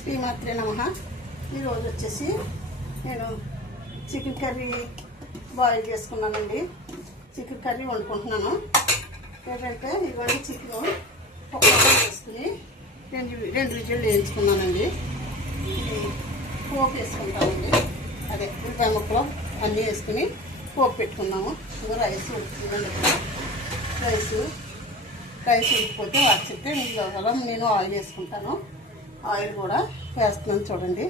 శ్రీమాత్రే నమః. ఈరోజు వచ్చేసి నేను చికెన్ కర్రీ బాయిల్ చేసుకున్నానండి. చికెన్ కర్రీ వండుకుంటున్నాను. ఏంటంటే ఇవన్నీ చికెన్ ఒక వేసుకుని రెండు విజిల్లు వేయించుకున్నానండి. ఇది పోపు వేసుకుంటామండి. అదే ఉల్లిపాయ ముక్కలు అన్నీ వేసుకుని పోపు పెట్టుకున్నాము. ఇంకా రైస్ ఉడుకుతుందండి. రైస్ ఉడికిపోతే వాటి చెప్తే నేను ఆయిల్ వేసుకుంటాను. ఆయిల్ కూడా వేస్తున్నాను చూడండి.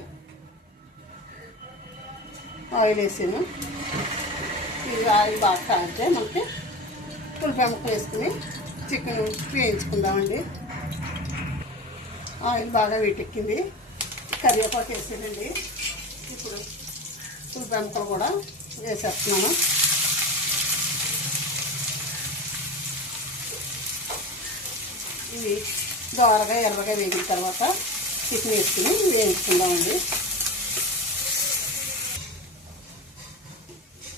ఆయిల్ వేసాను. ఇది ఆయిల్ బాగా కాగితే మనకి ఉల్లిపాయ ముక్కలు వేసుకుని చికెన్ వేయించుకుందామండి. ఆయిల్ బాగా వీటెక్కింది. కరివేపాకు వేసానండి. ఇప్పుడు ఉల్లిపాయ ముక్కలు కూడా వేసేస్తున్నాను. ఇవి దోరగా ఎర్రగా వేగిన తర్వాత చికెన్ వేసుకుని వేయించుకుందామండి.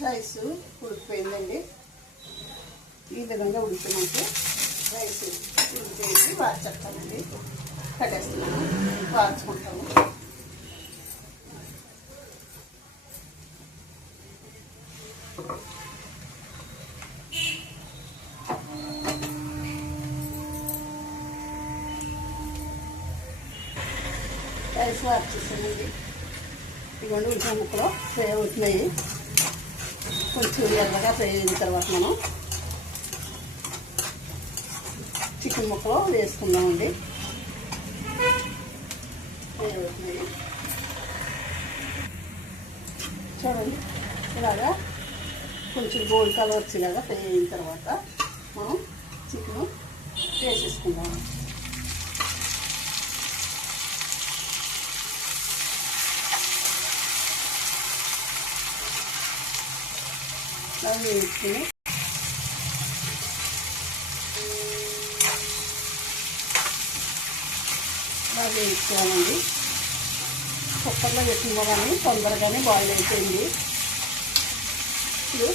రైస్ ఉడికిపోయిందండి. ఈ విధంగా ఉడికినాక రైస్ ఉడికేసి వార్చేస్తామండి. కట్టేస్తున్నాము, వార్చుకుంటాము. రైస్ వార్చేసానండి. ఇవన్నీ ఉల్లిపాయ ముక్కలు ఫ్రై అవుతున్నాయి. కొంచెం ఎర్రగా ఫ్రై అయిన తర్వాత మనం చికెన్ ముక్కలు వేసుకుందామండి. ఫ్రై అవుతున్నాయి చూడండి. ఇలాగా కొంచెం గోల్డ్ కలర్ వచ్చేలాగా ఫ్రై అయిన తర్వాత మనం చికెన్ వేసేసుకుందాము. వేసుకుని వేసుకోవాలండి. కుక్కర్లో పెట్టిన కానీ తొందరగానే బాయిల్ అయిపోయింది. ఇప్పుడు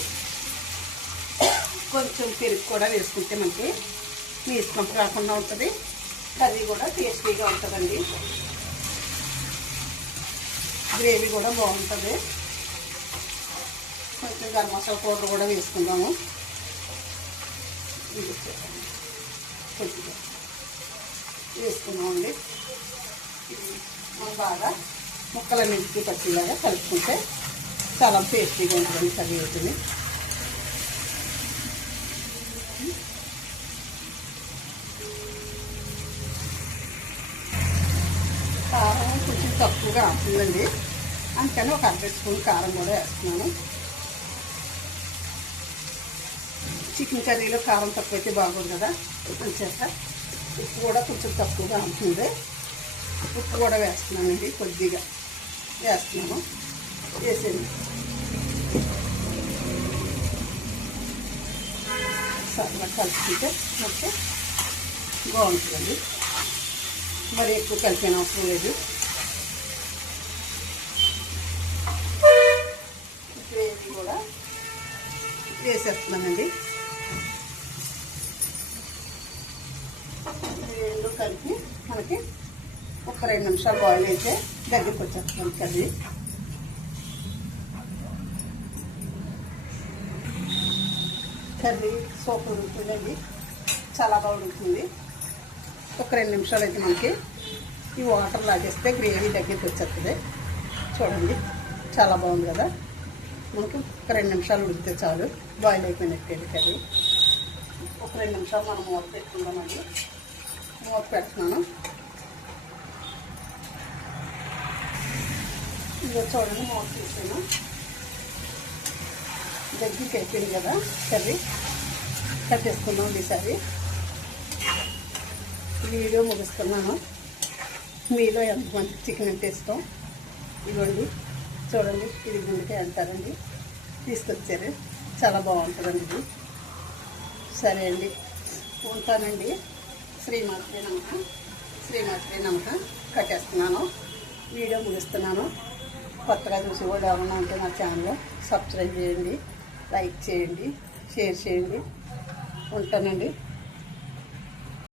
కొంచెం పెరుగు కూడా వేసుకుంటే మనకి నీసుకుంటూ రాకుండా ఉంటుంది. కర్రీ కూడా టేస్టీగా ఉంటుందండి. గ్రేవీ కూడా బాగుంటుంది. కొంచెం గరం మసాలా పౌడర్ కూడా వేసుకుందాము. కొద్దిగా వేసుకున్నామండి. మనం బాగా ముక్కలన్నింటికి పట్టేలాగా కలుపుకుంటే చాలా టేస్టీగా ఉంటుంది కర్రీ అవుతుంది. కారం కొంచెం తక్కువగా అవుతుందండి. అందుకని ఒక అర్ధ స్పూన్ కారం కూడా వేస్తున్నాను. చికెన్ కర్రీలో కారం తక్కువైతే బాగుంది కదా, అంచేత ఉప్పు కూడా కొంచెం తక్కువగా ఉంటుంది. ఉప్పు కూడా వేస్తున్నానండి. కొద్దిగా వేస్తున్నాను. వేసేది సరళ కలుపుకుంటే మొత్తం బాగుంటుందండి. మరి ఎక్కువ కలిపిన అవసరం లేదు. గ్రేవీ కూడా వేసేస్తున్నానండి. రెండు కలిపి మనకి ఒక 2 నిమిషాలు బాయిల్ అయితే దగ్గరికి వచ్చేస్తాం కర్రీ. Curry super ఉడుకుతుందండి. చాలా బాగా ఉడుకుతుంది. ఒక 2 నిమిషాలు అయితే మనకి ఈ వాటర్ లాగేస్తే గ్రేవీ దగ్గరికి వచ్చేస్తుంది. చూడండి, చాలా బాగుంది కదా. మనకి ఒక 2 నిమిషాలు ఉడికితే చాలు, బాయిల్ అయిపోయినట్టు కర్రీ. ఒక 2 నిమిషాలు మనం మూత పెట్టుకుందామండి. మూత పెడుతున్నాను. ఇదో చూడండి, మూత తీసాను. దగ్గరికి అయిపోయింది కదా కర్రీ. కట్టేసుకున్నాం. ఈసారి వీడియో ముగిస్తున్నాను. మీలో ఎంతమంది చికెన్ అంటే ఇష్టం ఇవ్వండి. చూడండి, ఇది గుండెకాయ అంటారండి. తీసుకొచ్చారు. చాలా బాగుంటుందండి ఇది. సరే అండి, ఉంటానండి. శ్రీమాత్రే నమః. శ్రీమాత్రే నమః. కట్టేస్తున్నాను. వీడియో ముగిస్తున్నాను. కొత్తగా చూసి కూడా ఎవరైనా ఉంటే నా ఛానల్ సబ్స్క్రైబ్ చేయండి, లైక్ చేయండి, షేర్ చేయండి. ఉంటానండి.